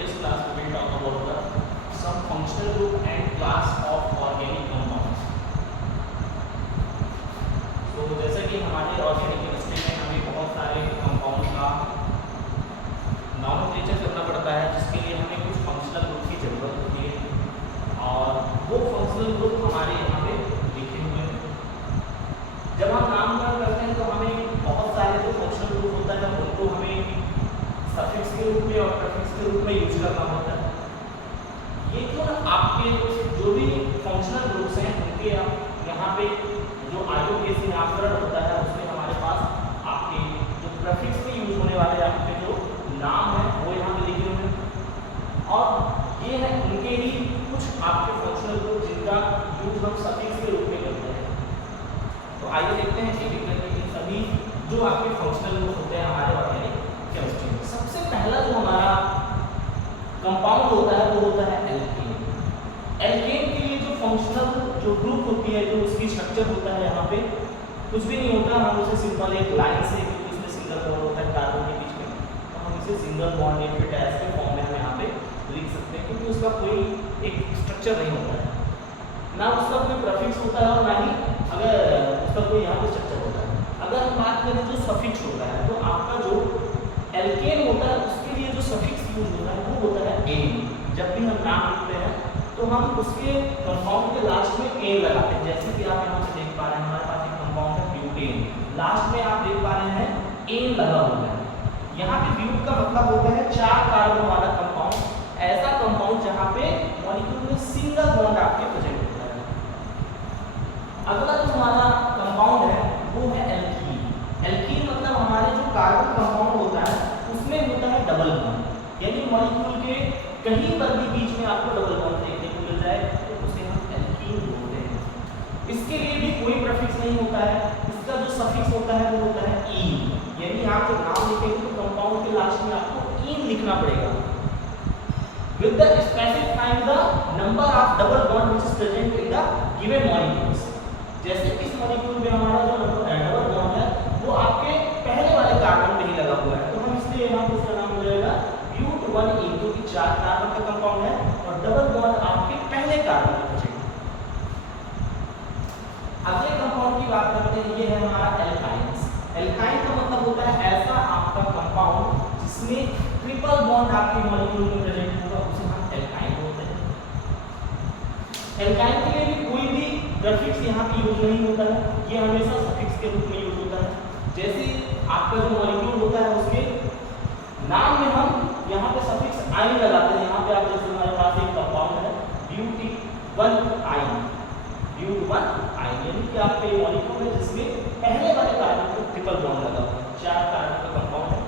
today's class we will talk about some functional group and class of organic compounds. तो जैसा कि हमारे organic chemistry में हमें बहुत सारे कंपाउंड का नॉमेनक्लेचर करना पड़ता है, जिसके लिए हमें कुछ फंक्शनल ग्रुप की ज़रूरत होती है और वो फंक्शनल ग्रुप हमारे यहाँ पे लिखे हुए हैं। जब हम नामकरण करते हैं तो हमें बहुत सारे जो फंक्शनल ग्रुप होता है उनको हमें सफिक्स के रूप में और प्रीफिक्स के रूप में यूज करना होता है। ये जो आपके जो भी फंक्शनल ग्रुप्स हैं उनके यहाँ पे जो IUPAC नामकरण होता है उसमें हमारे पास आपके जो प्रीफिक्स में यूज होने वाले आपके जो नाम है वो यहाँ पे लिखे हुए हैं और ये है उनके ही कुछ आपके फंक्शनल ग्रुप जिनका यूज हम सफिक्स के रूप में करते हैं। तो आइए देखते हैं एक एक करके इन सभी जो आपके फंक्शनल ग्रुप होते हैं हमारे ऑर्गेनिक केमिस्ट्री में। सबसे पहला जो हमारा कंपाउंड होता है वो होता है एल्केन। एल्केन के लिए जो फंक्शनल जो ग्रुप होती है, जो उसकी स्ट्रक्चर होता है, यहाँ पे कुछ भी नहीं होता, हम उसे सिंपल एक लाइन से, क्योंकि उसमें सिंगल बॉन्ड होता है कार्बन के बीच में, तो हम इसे सिंगल बॉन्ड या फिर डैश के फॉर्म में हम यहाँ पे लिख सकते हैं, क्योंकि उसका कोई एक स्ट्रक्चर नहीं होता है, ना उसका कोई प्रीफिक्स होता है और ना ही अगर उसका कोई यहाँ पे स्ट्रक्चर होता है। अगर हम बात करें जो सफिक्स होता है तो आपका जो एल्केन होता है उसके लिए जो सफिक्स यूज होता है वो होता है एन। जब भी हम नाम लिखते हैं तो हम उसके कंपाउंड के लास्ट में एन लगाते हैं। जैसे कि आप यहाँ से देख पा रहे हैं हमारे पास एक कंपाउंड है ब्यूटेन, लास्ट में आप देख पा रहे हैं एन लगा हुआ है। यहाँ पे ब्यूट का मतलब होता है 4 कार्बन वाला कंपाउंड, ऐसा कंपाउंड जहाँ पे मॉलिक्यूल में सिंगल बॉन्ड आपके प्रेजेंट होता है। अगला जो हमारा कंपाउंड है वो है एल्कीन। एल्कीन मतलब हमारे जो कार्बन कंपाउंड होता है उसमें होता है डबल बॉन्ड, यानी मॉलिक्यूल के कहीं पर भी बीच में आपको डबल बॉन्ड देखने को मिल जाए तो उसे हम एल्कीन बोलते हैं। इसके लिए भी कोई प्रीफिक्स नहीं होता है, इसका जो सफिक्स होता है वो होता है ईन, यानी आप जब नाम लिखेंगे तो कंपाउंड के लास्ट में आपको ईन लिखना पड़ेगा with the specifying the number of double bond which is present in the given molecules। जैसे इस मॉलिक्यूल में हमारा जो डबल बॉन्ड है वो आपके पहले वाले कार्बन पे ही लगा हुआ है, तो हम इसलिए यहाँ पे उसका नाम हो जाएगा ब्यूट1ईन, जो कि 4 कार्बन का कंपाउंड है और डबल बॉन्ड आपके पहले कार्बन पे बचेगा। अगले कंपाउंड की बात करते हैं, ये है हमारा एल्काइंस। एल्काइन का मतलब होता है ऐसा आपका कंपाउंड जिसमें ट्रिपल बॉन्ड आपके मॉलिक्यूल में प्रेजेंट होगा, उसे हम एल्काइन बोलते हैं। एल्काइन के लिए भी कोई भी प्रीफिक्स यहाँ पे यूज नहीं होता है, ये हमेशा सफिक्स के रूप में यूज होता है। जैसे आपका जो मॉलिक्यूल होता है उसके नाम में हम यहाँ पे सफिक्स आइन लगाते हैं। यहाँ पे आप जैसे हमारे पास एक कंपाउंड है ब्यूट1आइन, ब्यूट1आइन, यानी कि आपके मॉलिक्यूल है जिसमें पहले वाले कार्बन को ट्रिपल बॉन्ड लगा हुआ है। 4 कार्बन का कंपाउंड है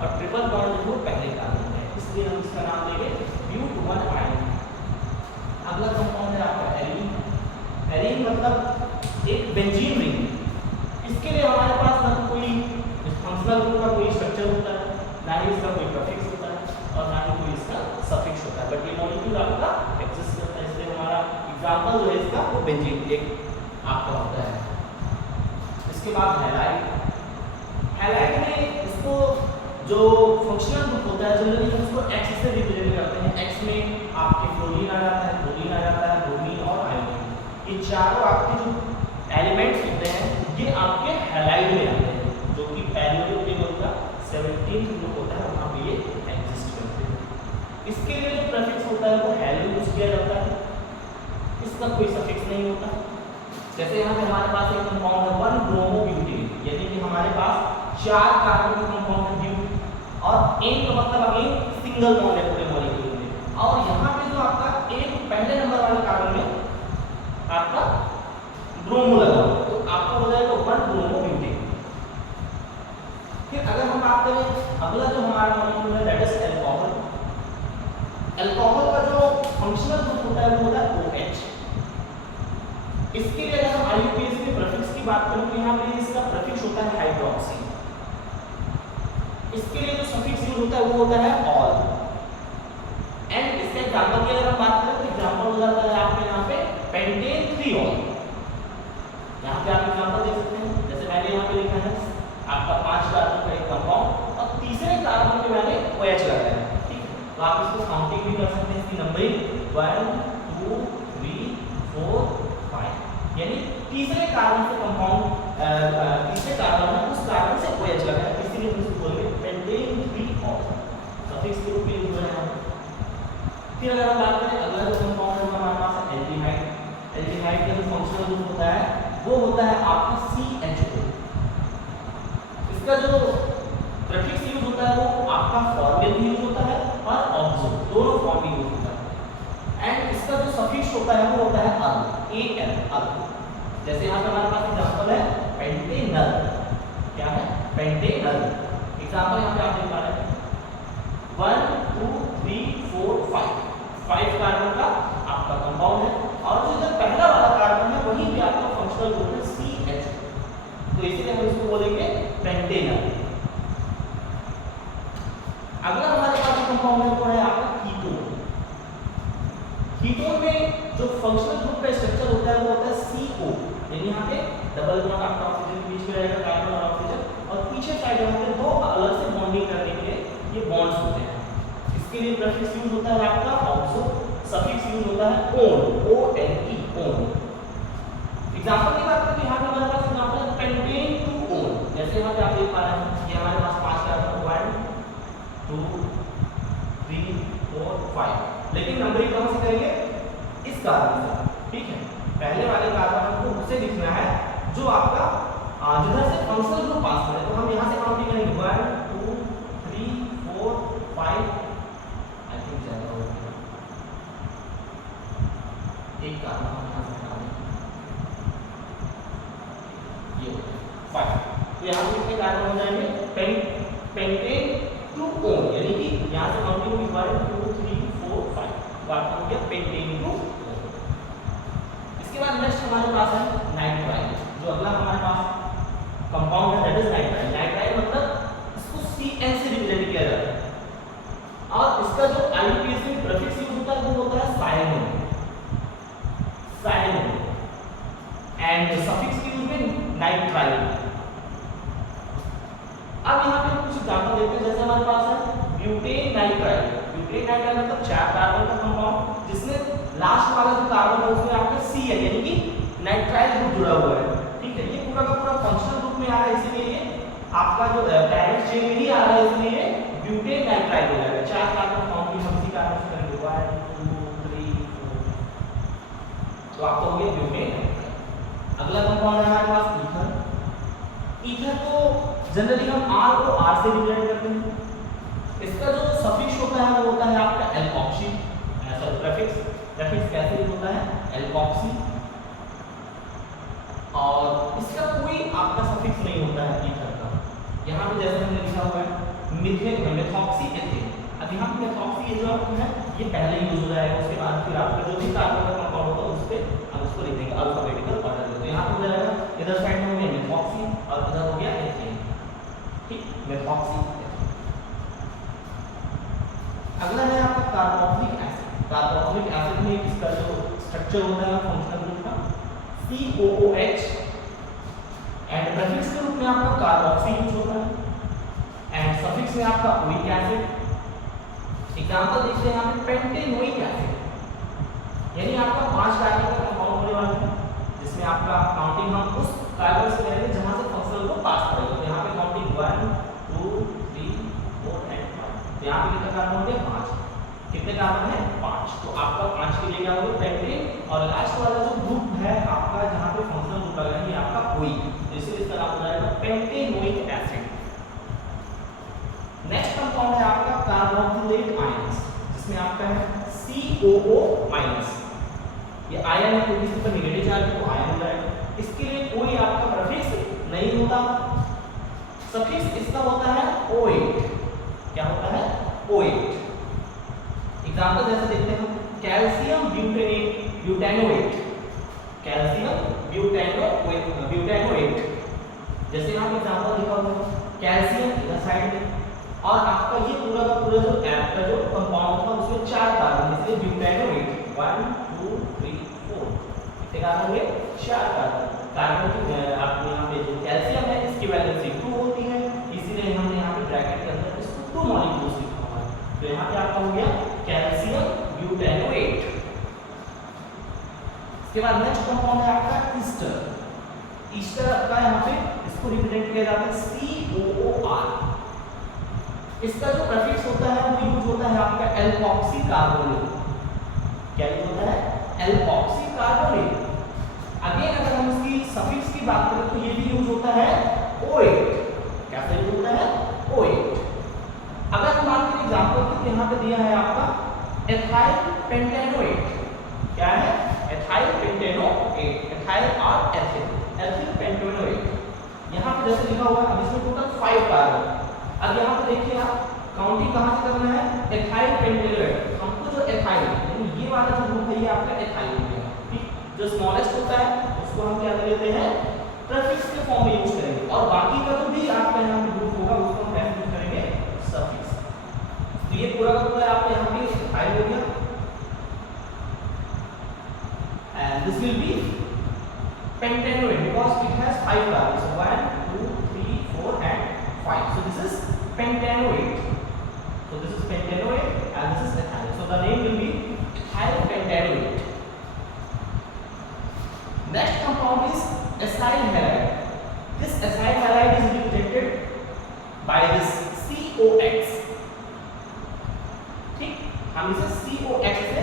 और ट्रिपल बॉन्ड जो पहले कार्बन है, इसलिए हम इसका नाम देंगे ब्यूट1आइन। अगला कंपाउंड है आपका एरीन। एरीन मतलब एक बेंजीन रिंग। इसके लिए हमारे पास ना कोई फंक्शनल ग्रुप का कोई स्ट्रक्चर होता है, ना ही इसका कोई प्रीफिक्स होता है और ना ही कोई इसका सफिक्स होता है, बट ये मॉलिक्यूल आपका एग्जिस्ट करता है, इसलिए हमारा एग्जांपल जो है इसका वो बेंजीन एक आपका होता है। इसके बाद हैलाइड। हैलाइड में इसको जो फंक्शनल ग्रुप होता है जनरली हम उसको एक्स से रिप्रेजेंट करते हैं। एक्स में आपके फ्लोरीन आ जाता है, क्लोरीन आ जाता है, ब्रोमीन और आयोडीन, ये चारों आपके जो एलिमेंट्स होते हैं ये आपके हैलाइड में आते हैं, जो कि पेरियोडिक टेबल का 17th ग्रुप होता है, वहाँ पे ये एग्जिस्ट करते हैं। इसके लिए जो प्रीफिक्स होता है वो हैलो यूज किया जाता है, इसका कोई सफिक्स नहीं होता। जैसे यहाँ पे हमारे पास एक कंपाउंड है 1-ब्रोमोब्यूटेन, यानी कि हमारे पास 4 कार्बन का कंपाउंड है ब्यूट और एन का मतलब अगेन सिंगल बॉन्ड है पूरे मॉलिक्यूल में, और यहाँ पे जो आपका एक पहले नंबर वाले कार्बन में आपका ब्रोमो लगा हुआ है, तो आपका हो जाएगा 1-ब्रोमोब्यूटेन। फिर अगर हम बात करें अगला जो हमारा मॉलिक्यूल है दैट इज अल्कोहल। अल्कोहल का जो फंक्शनल ग्रुप होता है वो होता है OH। इसके लिए अगर हम IUPAC के प्रीफिक्स की बात करें तो यहाँ पे इसका प्रीफिक्स होता है हाइड्रोक्सी। इसके लिए जो सफिक्स यूज होता है वो होता है ऑल। एंड इसके एग्जांपल की अगर हम बात करें तो एग्जांपल हो जाता है आपके यहाँ पे पेंटेन 3-ऑल। यहाँ पे आप एग्जांपल देख सकते हैं, जैसे मैंने यहाँ पे लिखा है आपका 5 कार्बन का एक कंपाउंड और तीसरे कार्बन पे मैंने OH लगाया है, ठीक है, तो तो आप इसको काउंटिंग भी कर सकते हैं, इसकी नंबरिंग 1 2 3 4 5, यानी तीसरे कार्बन से कंपाउंड तीसरे कार्बन है उस कार्बन से OH लगा है, इसीलिए हम इसको बोलेंगे पेंटेन 3 ऑक्सीजन, सफिक्स के रूप में यूज हो रहा है। फिर अगर हम बात करें अगला जो कंपाउंड है हमारे पास एल्डिहाइड। एल्डिहाइड का जो फंक्शनल ग्रुप होता है वो होता है आपका CHO। इसका जो प्रीफिक्स यूज होता है वो आपका फॉर्मल भी यूज होता है और ऑक्सो, दोनों फॉर्म में यूज होता है। एंड इसका जो सफिक्स होता है वो होता है AL, अल। जैसे यहाँ पे हमारे पास एग्जांपल है पेंटेनल। क्या है? पेंटेनल। एग्जांपल यहाँ पे आप देख पा रहे हैं 1 2 3 4 5 कार्बन का आपका कंपाउंड है, और जो इधर पहला वाला कार्बन है वही भी आपका फंक्शनल ग्रुप है CH, तो इसीलिए हम इसको बोलेंगे पेंटेनल। अगला हमारे पास कंपाउंड है वो है आपका कीटोन। कीटोन में जो फंक्शनल ग्रुप का स्ट्रक्चर होता है वो होता है CO, यानी यहाँ पे डबल बॉन्ड आपका ऑक्सीजन के बीच में रहेगा, कार्बन और ऑक्सीजन, और पीछे साइड यहाँ पे दो अलग से बॉन्डिंग करने के लिए ये बॉन्ड्स होते हैं। इसके लिए प्रीफिक्स यूज होता है आपका ऑक्सो, सफिक्स यूज होता है ON, ONE, ON। एग्जांपल की बात करें तो यहाँ पे हमारे पास एग्जांपल है पेंटेन 2 ON। जैसे यहाँ पे आप देख पा रहे हैं ये हमारे पास 5 कार्बन 1 2 3 4 5, लेकिन नंबरिंग कहाँ से करेंगे? इस कार्बन से, ठीक है। पहले वाले कार्बन को उसे लिखना है जो आपका जिधर से फंक्शनल ग्रुप पास करे, तो हम यहाँ से काउंटिंग करेंगे 1 2 3 4 5, आई थिंक ज्यादा हो गया, एक कार्बन हम यहाँ से हटाएंगे, ये 5। तो यहाँ पे कितने कार्बन हो जाएंगे? पेंटेन 2 ON, यानी कि यहाँ से काउंटिंग होगी 1 2 3 4 5, तो आपका हो गया पेंटेन 2 ON। इसके बाद नेक्स्ट हमारे पास है नाइट्राइल। जो अगला हमारे पास कंपाउंड है दैट इज नाइट्राइल। नाइट्राइल मतलब इसको CN से रिप्रेजेंट किया जाता है, और इसका जो IUPAC में प्रीफिक्स यूज होता है वो होता है साइनोन, साइनोन, एंड सफिक्स की यूज में नाइट्राइल। अब यहाँ पे कुछ एग्जांपल देखते हैं, जैसे हमारे पास है ब्यूटेन नाइट्राइल। ब्यूटेन नाइट्राइल मतलब 4 कार्बन का कंपाउंड जिसमें लास्ट वाला जो कार्बन है उसमें आपका C है, यानी कि नाइट्राइल ग्रुप जुड़ा हुआ है, ठीक है। ये पूरा का पूरा फंक्शनल ग्रुप में आ रहा है, इसीलिए ये आपका जो डायरेक्ट चेन में ही आ रहा है, इसलिए ये ब्यूटेन नाइट्राइल हो जाएगा। 4 कार्बन फॉर्म की हम इसी कार्बन से करेंगे 1 2 3 4, तो आपको हो गया ब्यूटेन नाइट्राइल। अगला कंपाउंड है हमारे पास ईथर। ईथर को जनरली हम R को R से रिप्रेजेंट करते हैं। इसका जो सफिक्स होता है वो होता है आपका एल्कोक्सी, ऐसा प्रीफिक्स कैसे होता है? एल्कोक्सी, और इसका कोई आपका सफिक्स नहीं होता है ईथर का। यहाँ पे जैसे हमने लिखा हुआ है मिथेन मेथॉक्सी एथेन, अब यहाँ पे मेथॉक्सी ये जो आपको है ये पहले यूज हो जाएगा, उसके बाद फिर आपका जो भी कार्बन का कंपाउंड होगा उस पे हम उसको लिख देंगे अल्फाबेटिकल ऑर्डर में। तो यहाँ पे हो जाएगा इधर साइड में हो गया मेथॉक्सी और इधर हो गया एथेन, ठीक, मेथॉक्सी। अगला है आपका कार्बोक्सिलिक एसिड। कार्बोक्सिलिक एसिड में इसका जो स्ट्रक्चर होता है फंक्शनल ग्रुप का COOH, एंड प्रीफिक्स के रूप में आपका कार्बोक्सी यूज होता है, एंड सफिक्स में आपका ओइक एसिड। एग्जांपल देखते हैं यहाँ पे पेंटेनोइक एसिड, यानी आपका 5 कार्बन का कंपाउंड होने वाला है, जिसमें आपका काउंटिंग हम उस कार्बन से करेंगे जहां से फंक्शनल को पास करेगा। तो यहाँ पे काउंटिंग 1 2 3 4 एंड 5, तो यहाँ पे कितने कार्बन होंगे? 5। कितने कार्बन है? 5। तो आपका 5 के लिए क्या होगा? पेंटेन, और लास्ट वाला जो ग्रुप है आपका जहां पे फंक्शनल ग्रुप लगा है ये आपका ओइक, इसलिए इसका नाम हो जाएगा पेंटेनोइक एसिड। नेक्स्ट कंपाउंड है आपका कार्बोक्सिलेट आयंस, जिसमें आपका है COO-। ये आयन है, क्योंकि इसके ऊपर नेगेटिव चार्ज है तो आयन हो जाएगा। इसके लिए कोई आपका प्रीफिक्स नहीं होता, सफिक्स इसका होता है OH। क्या होता है? OH। एग्जांपल जैसे देखते हैं कैल्शियम ब्यूटेनोएट, कैल्शियम ब्यूटेनोएट, जैसे यहाँ पे एग्जांपल लिखा हुआ है कैल्शियम इधर साइड में, और आपका ये पूरा का पूरा जो ऐप का जो कंपाउंड था उसमें 4 कार्बन, इसलिए ब्यूटेनोएट 1 2 3 4, कितने कार्बन हुए? 4 कार्बन। कार्बन की आपके यहाँ पे जो कैल्शियम है इसकी वैलेंसी 2 होती है, इसीलिए हमने यहाँ पे ब्रैकेट के अंदर इसको 2 मॉलिक्यूल्स लिखा हुआ है। तो यहाँ पे आपका हो गया कैल्शियम ब्यूटेनोएट। इसके बाद नेक्स्ट कंपाउंड है आपका ईस्टर। ईस्टर आपका यहाँ पे इसको रिप्रेजेंट किया जाता है COOR। इसका जो प्रीफिक्स होता है वो यूज होता है आपका एल्कोक्सी कार्बोनेट। क्या यूज होता है? Alkoxy carbonate. अगेन अगर हम इसकी सफिक्स की बात करें तो ये भी यूज होता है OAT। क्या यूज होता है? OAT। अगर हम बात करें एग्जांपल की, यहाँ पे दिया है आपका एथाइल पेंटेनोएट। क्या है? एथाइल पेंटेनोएट। एथाइल और एथिल, एथिल पेंटेनोएट। यहाँ पे जैसे लिखा हुआ है, अब इसमें टोटल 5 कार्बन। अब यहाँ पे देखिए आप काउंटिंग कहाँ से करना है? एथाइल पेंटेनोएट। हमको जो एथाइल यानी ये वाला जो ग्रुप है ये आपका एथाइल हो गया, ठीक। जो स्मॉलेस्ट होता है उसको हम क्या कर लेते हैं? प्रीफिक्स के फॉर्म में यूज करेंगे, और बाकी का जो भी आपका यहाँ पे ग्रुप होगा उसको हम कैसे यूज करेंगे? सफिक्स। तो ये पूरा का पूरा आपके यहाँ पे एथाइल हो गया, and this will be pentanoate because it has 5 carbons. So 1 2 3 4 and 5. So this is pentanoate. So this is pentanoate and this is ethyl. So the name will be ethyl pentanoate. Next compound is acyl halide. This acyl halide is represented by this COX. ठीक, हम इसे COX से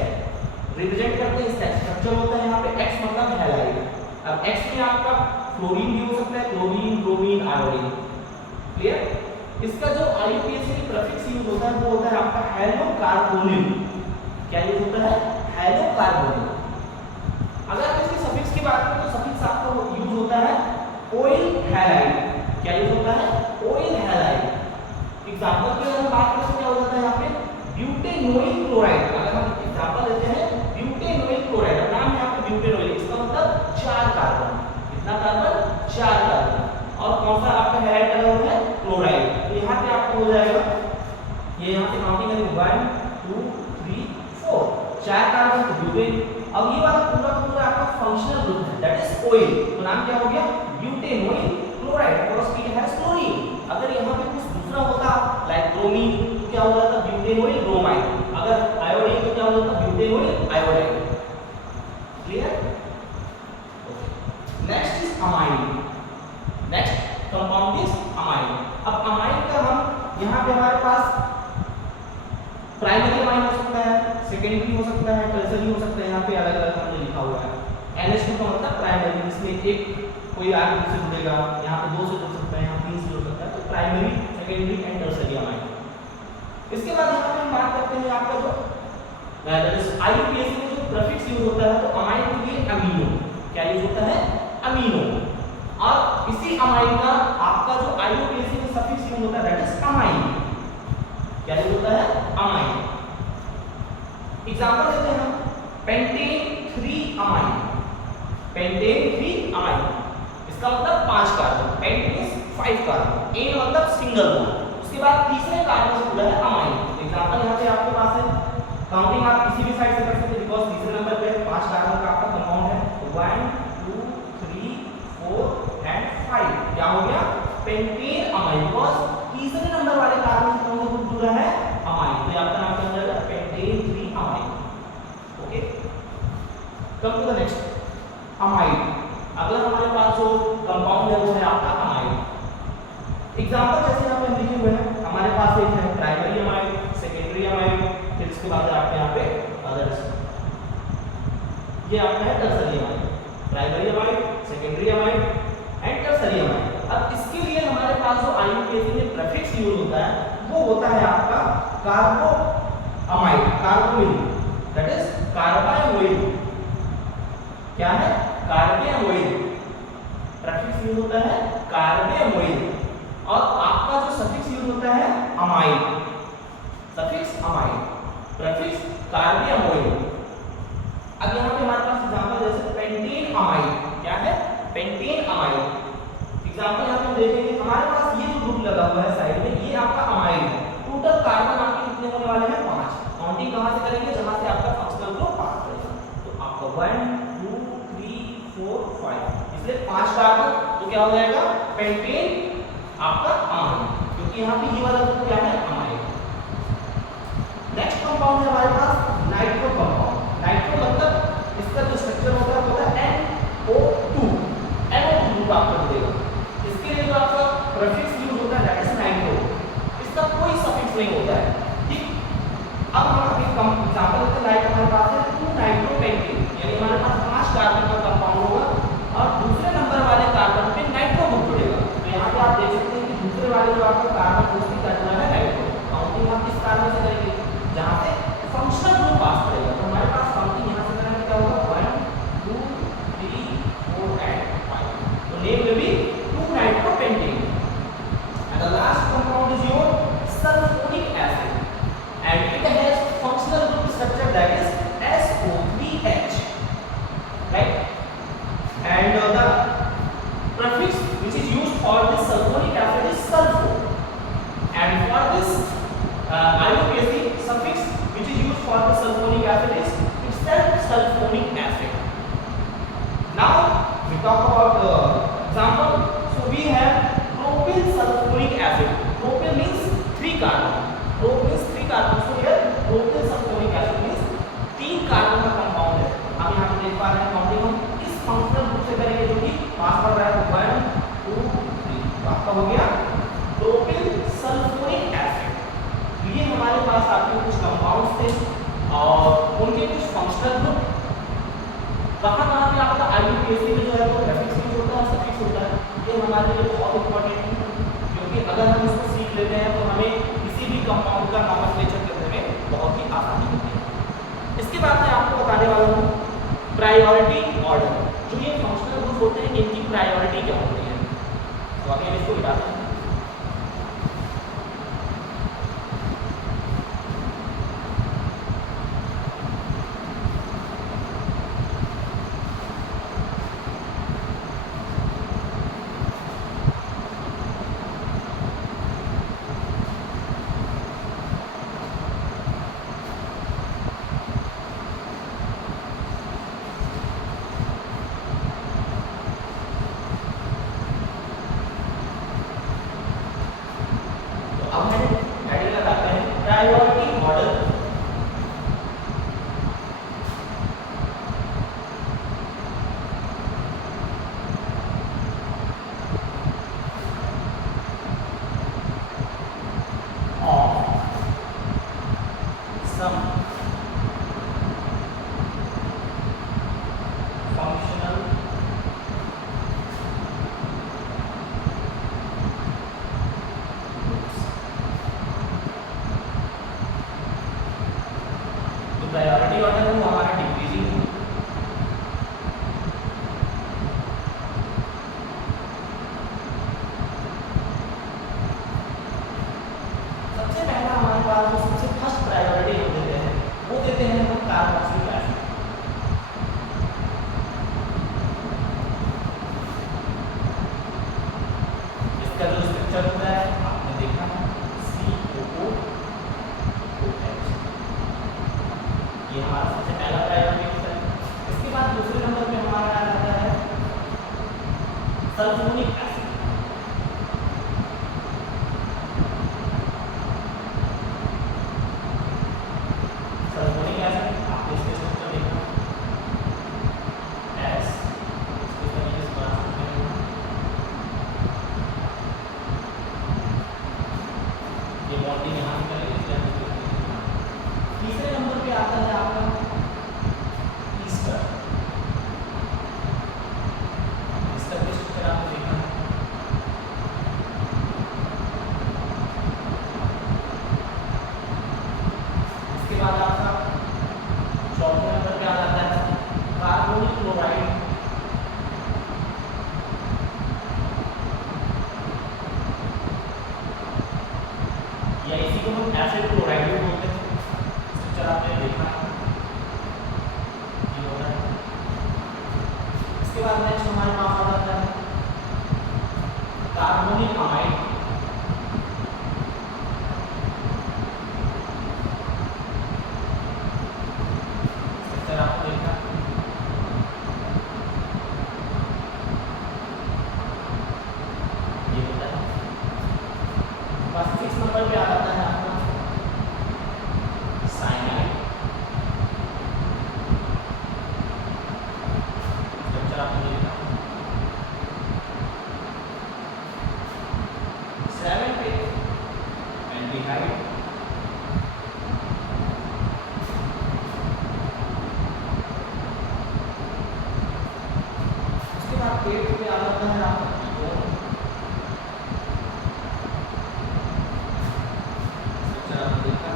represent करते हैं। इसका structure होता है यहाँ पे X मतलब हैलाइड। अब X में आपका फ्लोरीन भी हो सकता है, क्लोरीन, ब्रोमीन, आयोडीन। क्लियर? इसका जो IUPAC में प्रीफिक्स यूज होता है वो होता है आपका हेलोकार्बोनिल। क्या यूज होता है? हेलोकार्बोनिल। अगर आप इसकी सफिक्स की बात करें तो सफिक्स आपका यूज होता है ऑयल हैलाइड। क्या यूज होता है? Oil halide. एग्जांपल के अगर हम बात करें तो क्या हो जाता है यहाँ पे? ब्यूटेनोइल क्लोराइड। अगर हम एग्जांपल लेते हैं ब्यूटेनोइल क्लोराइड, नाम है आपका ब्यूटेनोइल, इसका मतलब 4 कार्बन। कितना कार्बन? 4 कार्बन। और कौन सा आपका हैलाइड लगा हुआ है? क्लोराइड। तो यहाँ पे आपको हो जाएगा, ये यहाँ से काउंटिंग करेंगे 1 2 3 4, 4 कार्बन तो ब्यूटेन। अब ये वाला पूरा का पूरा आपका फंक्शनल ग्रुप है, दैट इज ऑयल। तो नाम क्या हो गया? Butanoyl chloride, because it has chlorine. अगर यहाँ पे कुछ दूसरा होता लाइक ब्रोमीन तो क्या हो जाता? ब्यूटेनोइल ब्रोमाइड। अगर आयोडीन तो क्या हो जाता? Butanoyl iodide. Clear? Next is amine. Next compound is amine. अब अमाइन का हम यहाँ पे हमारे पास प्राइमरी अमाइन हो सकता है, सेकेंडरी हो सकता है, टर्शियरी हो सकता है। यहाँ पे अलग-अलग हमने लिखा हुआ है। NH2 का मतलब प्राइमरी, जिसमें एक कोई आर ग्रुप से जुड़ेगा, यहाँ पे 2 से जुड़ सकता है, यहाँ 3 से जुड़ सकता है। तो primary, secondary and tertiary amine. इसके बाद यहाँ पे हम बात करते हैं आपका जो IUPAC में जो प्रीफिक्स यूज होता है, तो अमाइन के लिए अमीनो। क्या यूज होता है? अमीनो। और इसी अमाइन का आपका जो IUPAC में सफिक्स यूज होता है दैट इज अमाइन। क्या यूज होता है? अमाइन। एग्जांपल देते हैं हम पेंटेन 3 अमाइन। पेंटेन 3 अमाइन, इसका मतलब 5 carbon. Pent means 5 carbon, ane मतलब सिंगल बॉन्ड। उसके बाद तीसरे कार्बन से जुड़ा है अमाइन। एग्जांपल यहाँ पे आपके पास है, काउंटिंग आप किसी भी साइड से कर सकते हैं बिकॉज़ तीसरे नंबर पे 5 कार्बन का आपका कंपाउंड है। 1 2 3 4 एंड 5। क्या हो गया? पेंटेन अमाइन, बिकॉज़ तीसरे नंबर वाले कार्बन से कौन सा ग्रुप जुड़ा है? अमाइन। तो आपका नाम क्या हो जाएगा? Pentane 3 amine. Okay, come to the next amide. अगला हमारे पास जो कंपाउंड है वो है आपका अमाइड। एग्जांपल जैसे यहाँ पे हम लिखे हुए हैं, हमारे पास एक है प्राइमरी अमाइड, सेकेंडरी अमाइड, फिर इसके बाद आपके यहाँ पे अदर्स। ये आपका है tertiary amide. Primary amide, secondary amide and tertiary amide. अब इसके लिए हमारे पास जो IUPAC में प्रीफिक्स यूज होता है वो होता है आपका कार्बो अमाइड, कार्बोनिल, दैट इज कार्बाइनोइल। क्या है? कार्बाइनोइल। प्रीफिक्स यूज होता है कार्बाइनोइल, और आपका जो सफिक्स यूज होता है amide. Suffix amide, prefix carbamoyl. अब यहाँ पे हमारे पास एग्जांपल जैसे पेंटेन अमाइड। क्या है? Pentane amide. एग्जांपल यहाँ पे हम देखेंगे, हमारे पास ये जो ग्रुप लगा हुआ है साइड में, ये आपका अमाइड है। टोटल कार्बन आपके कितने होने वाले हैं? 5। काउंटिंग कहाँ से करेंगे? जहाँ से आपका फंक्शनल ग्रुप पास करेगा। तो आपका 1 2 3 4 5, इसलिए 5 कार्बन। तो क्या हो जाएगा? पेंटेन आपका अमाइड, क्योंकि यहाँ पे ये वाला ग्रुप क्या है? अमाइड। नेक्स्ट कंपाउंड है हमारे पास नाइट्रो कंपाउंड। नाइट्रो मतलब इसका जो स्ट्रक्चर होता है वो होता है NO2 ग्रुप आपको मिलेगा। इसके लिए जो आपका प्रीफिक्स यूज होता है दैट इज नाइट्रो, इसका कोई सफिक्स नहीं होता है, ठीक। अब हम अभी एग्जांपल लेते हैं, लाइक हमारे पास है 2 नाइट्रोपेंटेन, यानी हमारे पास 5 कार्बन का कंपाउंड होगा और दूसरे नंबर वाले कार्बन पे नाइट्रो ग्रुप जुड़ेगा। तो यहाँ पे आप देख सकते हैं कि दूसरे वाले जो आपका कार्बन उसकी करना है नाइट्रो। काउंटिंग आप किस कार्बन से करेंगे, जहाँ से फंक्शनल ग्रुप पास करेगा। तो हमारे पास काउंटिंग यहाँ से करेंगे क्या होगा 1 2 3 4 एंड 5, तो name will be 2 नाइट्रोपेंटेन। And the last compound is your sulfonic acid, and it has functional group structure that is SO3H, right? And the prefix which is used for this sulfonic acid is sulfo, and for this IUPAC suffix which is used for the sulfonic acid is itself sulfonic acid. Now we talk about example. So we have propyl sulfonic acid. Propyl means 3 carbon. Prop means 3 carbon. So here propyl sulfonic acid means 3 carbon का compound है। हम यहाँ पे देख पा रहे हैं counting हम इस फंक्शनल ग्रुप से करेंगे जो कि पास पड़ रहा है 1 2 3, तो आपका हो गया propyl sulfonic acid। तो ये हमारे पास आपके कुछ कंपाउंड्स थे और उनके कुछ फंक्शनल ग्रुप। कहाँ पे आपका IUPAC में जो है वो प्रीफिक्स यूज होता है और सफिक्स होता है। ये हमारे लिए बहुत इंपॉर्टेंट है, क्योंकि अगर हम इसको सीख लेते हैं तो हमें किसी भी कंपाउंड का नॉमेनक्लेचर करने में बहुत ही आसानी होती है। इसके बाद मैं आपको बताने वाला हूँ प्रायोरिटी ऑर्डर। जो ये फंक्शनल ग्रुप होते हैं इनकी प्रायोरिटी क्या होती है, तो अभी हम इसको बताते हैं। Priority order. प्रायोरिटी ऑर्डर है वो हमारा डिक्रीजिंग है। सबसे पहला हमारे पास जो सबसे फर्स्ट प्रायोरिटी हम देते हैं वो देते हैं हम कार्बोक्सिलिक एसिड। इसका जो स्ट्रक्चर होता है आपने देखा है COOH, ये हमारा सबसे पहला प्रायोरिटी होता है। इसके बाद दूसरे नंबर पे हमारा आ जाता है सल्फोनिक एसिड। सल्फोनिक एसिड आपने इसके स्ट्रक्चर देखा S, इसके तरीके से बना सकते हैं। ये बॉन्डिंग यहाँ से करेंगे। तीसरे नंबर पे आता है आपका ईस्टर। ईस्टर के स्ट्रक्चर आपने देखा है आ जाता है आपका कीटोन। स्ट्रक्चर आपने देखा।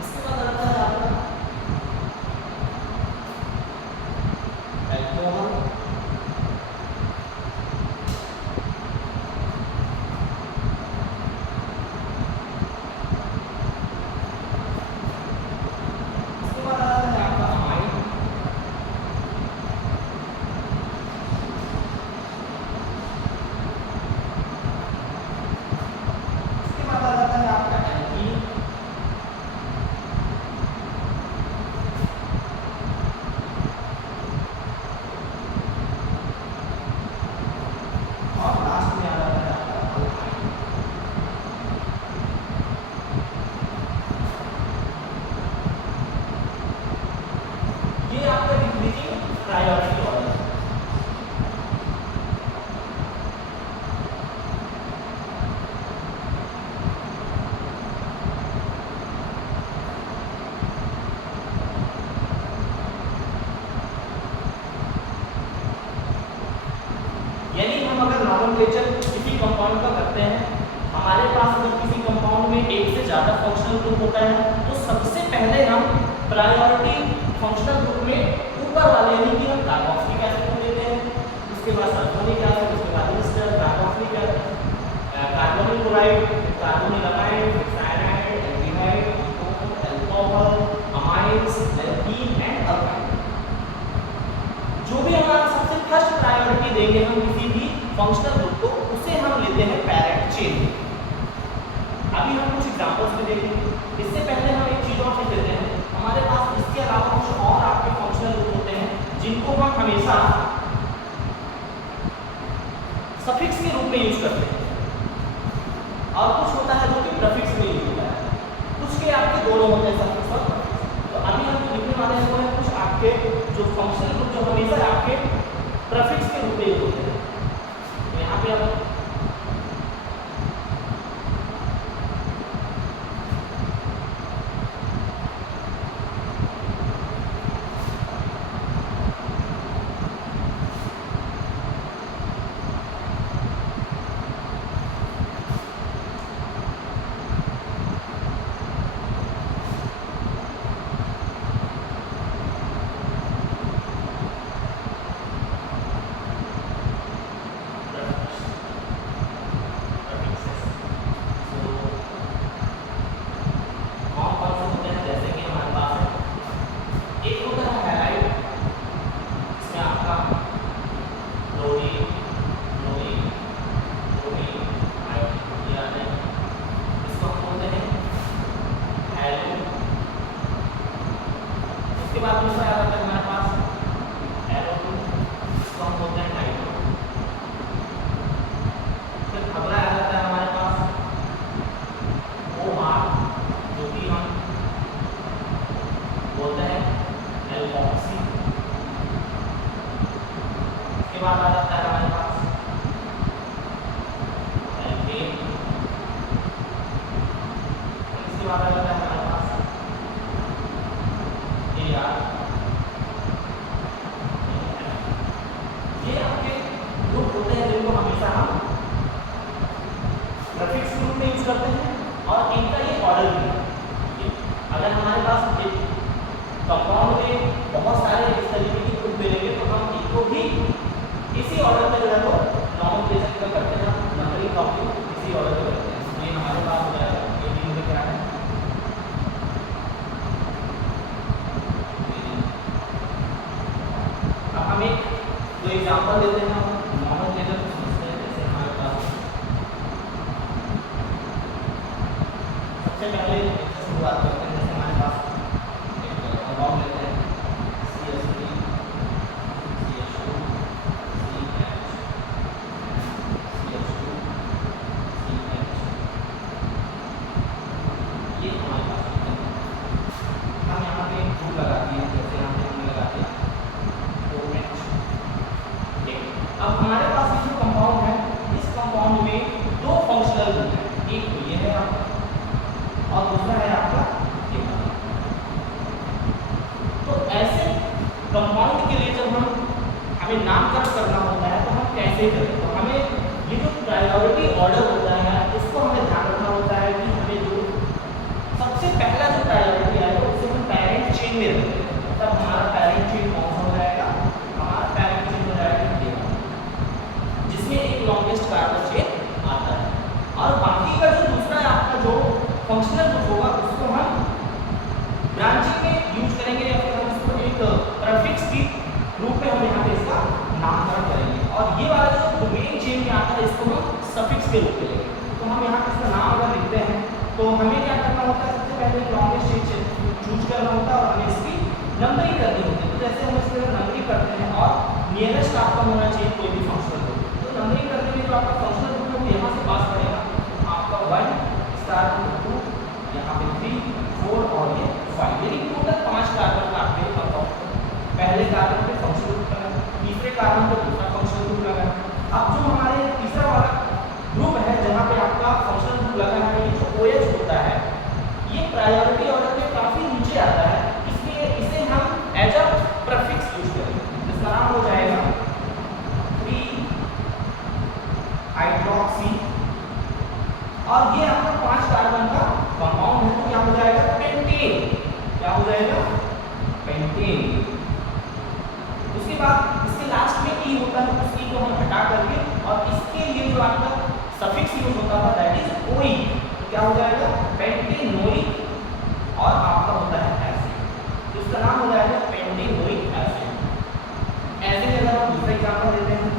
इसके बाद आता है आपका अल्कोहल। इसके बाद आता है आपका अमाइन। इसके बाद आ जाता है आपका एल्कीन। और लास्ट में आ जाता है आपका अल्काइन। ये आपका डिक्रीजिंग प्रायोरिटी ऑर्डर है। यानी हम अगर नॉमेनक्लेचर किसी कंपाउंड का करते हैं, हमारे पास अगर किसी कंपाउंड में एक से ज़्यादा फंक्शनल ग्रुप होता है तो सबसे पहले हम प्रायोरिटी फंक्शनल ग्रुप में ऊपर वाले यानी कि हम कार्बोक्सिलिक एसिड को लेते हैं, उसके बाद सल्फोनिक एसिड, उसके बाद Easter, carboxylic acid, carbonyl chloride, carbonyl amide, cyanide, aldehyde, ketone, alcohol, amines, alkene and alkyne. जो भी हमारा सबसे फर्स्ट प्रायोरिटी देंगे हम किसी भी फंक्शनल ग्रुप को, उसे हम लेते हैं पैरेंट चेन। अभी हम कुछ एग्जांपल्स में देखेंगे। इससे पहले हम एक चीज और सीख लेते हैं। हमारे पास इसके अलावा कुछ और आपके फंक्शनल ग्रुप होते हैं जिनको हम हमेशा सफिक्स के रूप में यूज करते हैं, और कुछ होता है जो कि प्रीफिक्स में यूज होता है। कुछ के आपके दोनों होते हैं, सफिक्स और प्रीफिक्स। तो अभी हम लिखने वाले हैं वो है कुछ आपके जो फंक्शनल ग्रुप जो हमेशा आपके प्रीफिक्स के रूप में यूज होते हैं। तो यहाँ पे आप बाद दूसरा आ जाता है हमारे पास एरो2, इसको हम बोलते हैं नाइट्रो। फिर अगला आ जाता है हमारे पास OR, जो कि हम बोलते हैं एल्कोक्सी। इसके बाद आ जाता है हमारे पास एल्केन। इसके बाद आ जाता है हमारे पास AR। ये आपके ग्रुप होते हैं जिनको हमेशा हम प्रीफिक्स ग्रुप में यूज करते हैं, और इनका ये ऑर्डर भी है। अगर हमारे पास एक कंपाउंड में बहुत सारे इस तरीके के ग्रुप मिलेंगे तो हम इनको भी इसी ऑर्डर में जो है वो नॉमेनक्लेचर का करते हैं, नंबरिंग कॉपी इसी ऑर्डर में करते हैं। ये हमारे पास हो जाएगा ये भी मुझे क्या है। अब हम एक दो एग्जांपल देते हैं, हम नॉमेनक्लेचर को समझते हैं। जैसे हमारे पास सबसे पहले इससे शुरुआत करते हैं। जैसे हमारे पास एक कंपाउंड लेते हैं CH3 CH2 CH CH2 CH। ये हमारे पास है। हम यहाँ पे एक ग्रुप लगा दिए, जैसे यहाँ पे हमने लगा दिया OH। अब हमारे पास ये जो कंपाउंड है, इस कंपाउंड में दो फंक्शनल ग्रुप हैं। एक तो ये है और दूसरा कंपाउंड के लिए जब हमें नामकरण करना होता है तो हम कैसे करें, तो हमें ये जो प्रायोरिटी ऑर्डर होता है इसको हमें ध्यान रखना होता है कि हमें जो सबसे पहला जो प्रायोरिटी आएगा उसे हम पेरेंट चेन में रखेंगे। तब हमारा पेरेंट चेन कौन सा हो जाएगा, हमारा पेरेंट चेन हो जाएगा ये, जिसमें एक लॉन्गेस्ट कार्बन चेन आता है। और बाकी का जो दूसरा आपका जो फंक्शनल ग्रुप होगा उसको हम ब्रांचिंग में यूज करेंगे या फिर हम इसको एक प्रीफिक्स की रूप में हम यहाँ पे इसका नामकरण करेंगे। और ये वाला जो मेन चेन में आता है इसको हम सफिक्स के रूप में लेंगे। तो हम यहाँ पे इसका नाम अगर लिखते हैं तो हमें क्या करना होता है, सबसे पहले लॉन्गेस्ट चेन चूज करना होता है और हमें इसकी नंबरिंग करनी होती है। तो जैसे हम इसके नंबरिंग करते हैं और नियरेस्ट आपका होना चाहिए कोई भी फंक्शनल ग्रुप, तो नंबरिंग करने में जो आपका फंक्शनल ग्रुप है वो यहाँ से पास पड़ेगा आपका 1 स्टार 2 यहाँ पे 3 4 और ये 5, यानी टोटल 5 कार्बन का आपके कंपाउंड। पहले कार्बन पे फंक्शनल ग्रुप लगा, तीसरे कार्बन पे दूसरा फंक्शनल ग्रुप लगा। अब जो हमारे तीसरा वाला ग्रुप है जहाँ पे आपका फंक्शनल ग्रुप लगा है, ये जो OH होता है ये प्रायोरिटी ऑर्डर में काफी नीचे आता है, इसलिए इसे हम एज अ प्रीफिक्स यूज करेंगे। इसका नाम हो जाएगा 3 हाइड्रोक्सी और ये आपका 5 कार्बन का कंपाउंड है, तो क्या हो जाएगा पेंटेन, क्या हो जाएगा पेंटेन। उसके बाद इसके लास्ट में ई होता है, उस ई को हम हटा करके और इसके लिए जो आपका सफिक्स यूज होता था दैट इज ओइक, तो क्या हो जाएगा पेंटेनोइक और आपका होता है एसिड, तो इसका नाम हो जाएगा पेंटेनोइक एसिड। ऐसे अगर हम दूसरा एग्जांपल लेते हैं,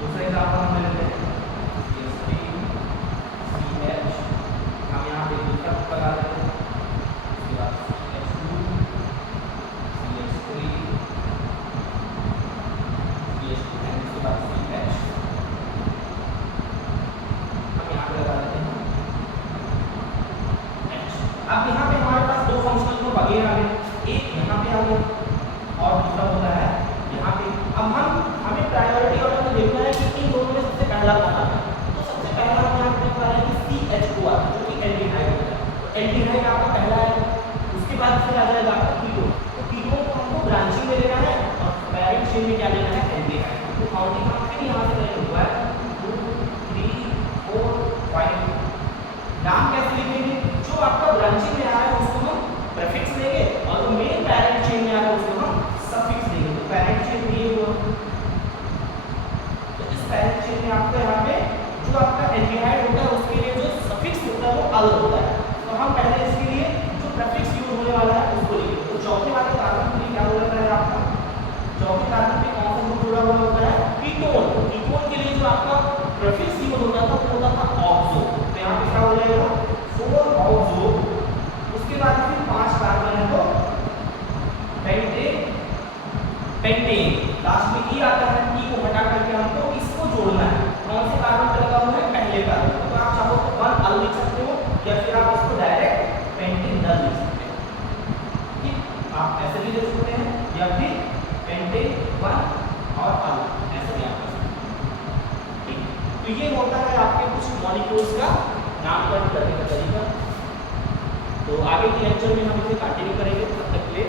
दूसरा एग्जांपल हम लेते हैं CH, हम यहाँ पे दूसरा लगा देते हैं, उसके बाद CH2 CH3 CH2 एंड उसके बाद CH हम यहाँ पे लगा देते हैं H। अब यहाँ पे हमारे पास दो फंक्शनल ग्रुप आगे आ गए, एक यहाँ पे आ गया और दूसरा होता है यहाँ पे। अब हमें प्रायोरिटी ऑर्डर में देखना है कि इन दोनों में सबसे पहला कौन आता है, तो सबसे पहला हम यहाँ पे देख पा रहे हैं कि CH2 आता है जो कि एल्डिहाइड होता है, तो एल्डिहाइड आपका पहला है। उसके बाद फिर आ जाएगा आपका कीटोन, तो कीटोन को हमको ब्रांचिंग में लेना है और पेरेंट चेन में क्या लेना है एल्डिहाइड। तो काउंटिंग हम फिर यहाँ से करेंगे 1 2 3 4 5। नाम कैसे लिखेंगे, जो आपका ब्रांचिंग में आ रहा है उसको हम प्रीफिक्स लेंगे और जो मेन पेरेंट चेन में आ रहा है उसको हम सफिक्स लेंगे। तो पेरेंट चेन ये हुआ, तो इस पेरेंट चेन में आपको यहाँ पे जो आपका एल्डिहाइड होता है उसके लिए जो सफिक्स होता है वो अलग होता है, तो हम पहले इसके लिए जो प्रीफिक्स यूज होने वाला है उसको लिखेंगे। तो चौथे वाले कार्बन के लिए क्या हो जाता है आपका, चौथे कार्बन पे कौन सा ग्रुप जुड़ा हुआ होता है कीटोन, तो कीटोन के लिए जो आपका प्रीफिक्स यूज होता था वो होता था ऑक्सो, तो यहाँ पे क्या हो जाएगा 4 ऑक्सो। उसके बाद फिर 5 कार्बन है तो पेंटेन, लास्ट में ई आता है, ई को हटा करके हमको इसको जोड़ना है, कौन से कार्बन पे लगा हुआ है पहले कार्बन, तो आप चाहो तो 1 अल लिख सकते हो या फिर आप इसको डायरेक्ट पेंटेनल लिख सकते हैं, ठीक, आप ऐसे भी लिख सकते हैं या फिर पेंटेन 1 और अल ऐसे भी आप कर सकते हैं, ठीक। तो ये होता है आपके कुछ मॉलिक्यूल्स का नामकरण करने का तरीका। तो आगे के लेक्चर में हम इसे कंटिन्यू करेंगे, तब तक के लिए